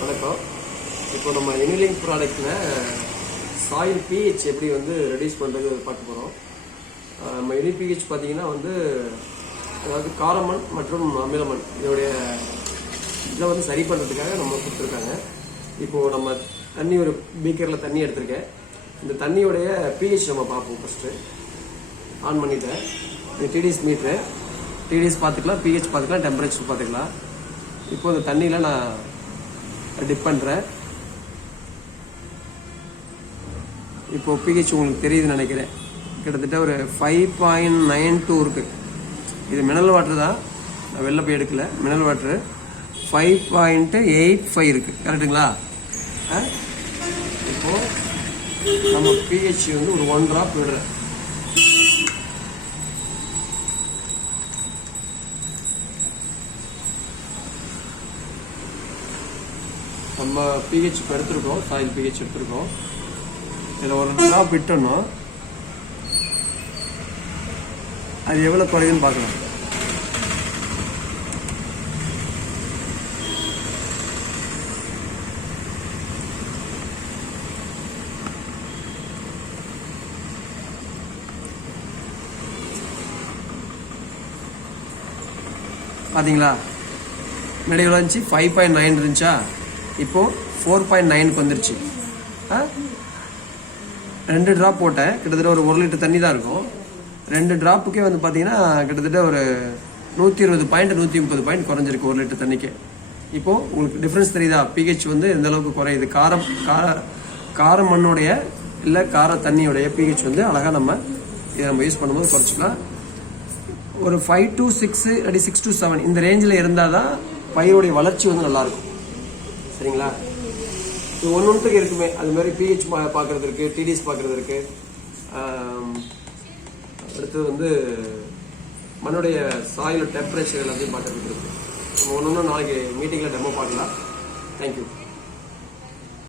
வணக்கம். இப்போ நம்ம யூனிலிங்க் ப்ராடக்ட்ல சாயில் பிஹெச் எப்படி வந்து ரெடியூஸ் பண்ணுறது பார்க்க போகிறோம். நம்ம யூனிக் பிஹெச் பார்த்தீங்கன்னா வந்து அதாவது காரமண் மற்றும் அமிலமண் இதோடைய இதில் வந்து சரி பண்ணுறதுக்காக நம்ம கொடுத்துருக்காங்க. இப்போது நம்ம தண்ணி ஒரு பீக்கரில் தண்ணி எடுத்திருக்கேன். இந்த தண்ணியோடைய பிஹெச் நம்ம பார்ப்போம். ஃபஸ்ட்டு ஆன் பண்ணிட்டேன். இந்த டிடிஎஸ் மீட்ரு, டிடிஎஸ் பார்த்துக்கலாம், பிஹெச் பார்த்துக்கலாம், டெம்பரேச்சர் பார்த்துக்கலாம். இப்போ இந்த தண்ணியில் நான் டிப் பண்ணுறேன். இப்போ பிஹெச் உங்களுக்கு தெரியுதுன்னு நினைக்கிறேன். கிட்டத்தட்ட ஒரு 5.92 இருக்குது. இது மினரல் வாட்டர் தான், நான் வெளில போய் எடுக்கல. மினரல் வாட்டரு 5.85 இருக்குது. கரெக்டுங்களா? இப்போது நம்ம பிஹெச் வந்து ஒரு 1 ட்ராப் விடுறேன். நம்ம பிஹெச் இப்போ எடுத்துருக்கோம், சாயில் பிஹெச் எடுத்துருக்கோம். இதில் ஒரு ட்ராப் விட்டோம்னா அது எவ்வளோ குறையுதுன்னு பார்க்கலாம். பார்த்தீங்களா? முன்னாடி எவ்வளோ இருந்துச்சு? 5.9 இருந்துச்சா? இப்போது 4.9க்கு வந்துருச்சு. 2 ட்ராப் போட்டேன். கிட்டத்தட்ட ஒரு 1 லிட்டர் தண்ணி தான் இருக்கும். 2 ட்ராப்புக்கே வந்து பார்த்தீங்கன்னா கிட்டத்தட்ட ஒரு 120 பாயிண்ட் 130 பாயிண்ட் குறைஞ்சிருக்கு 1 லிட்டர் தண்ணிக்கு. இப்போது உங்களுக்கு டிஃப்ரென்ஸ் தெரியுதா? பிஹெச் வந்து எந்த அளவுக்கு குறையுது. கார மண்ணுடைய இல்லை கார தண்ணியோடைய பிஹெச் வந்து அழகாக இதை நம்ம யூஸ் பண்ணும்போது குறைச்சிக்கலாம். ஒரு 5 to 6 அப்படி 6 to 7 இந்த ரேஞ்சில் இருந்தால் தான் பயிரோடைய வளர்ச்சி வந்து நல்லாயிருக்கும். சரிங்களா? இது ஒன்றுத்துக்கு இருக்குமே. அது மாதிரி பிஹெச் பார்க்குறது இருக்குது, டிடிஎஸ் பார்க்குறது இருக்குது. அடுத்தது வந்து மண்ணுடைய சாயில் டெம்பரேச்சர் எல்லாத்தையும் பார்க்குறதுக்கு இருக்குது. நம்ம ஒன்று நாளைக்கு மீட்டிங்கில் டெமோ பார்க்கலாம். தேங்க்யூ.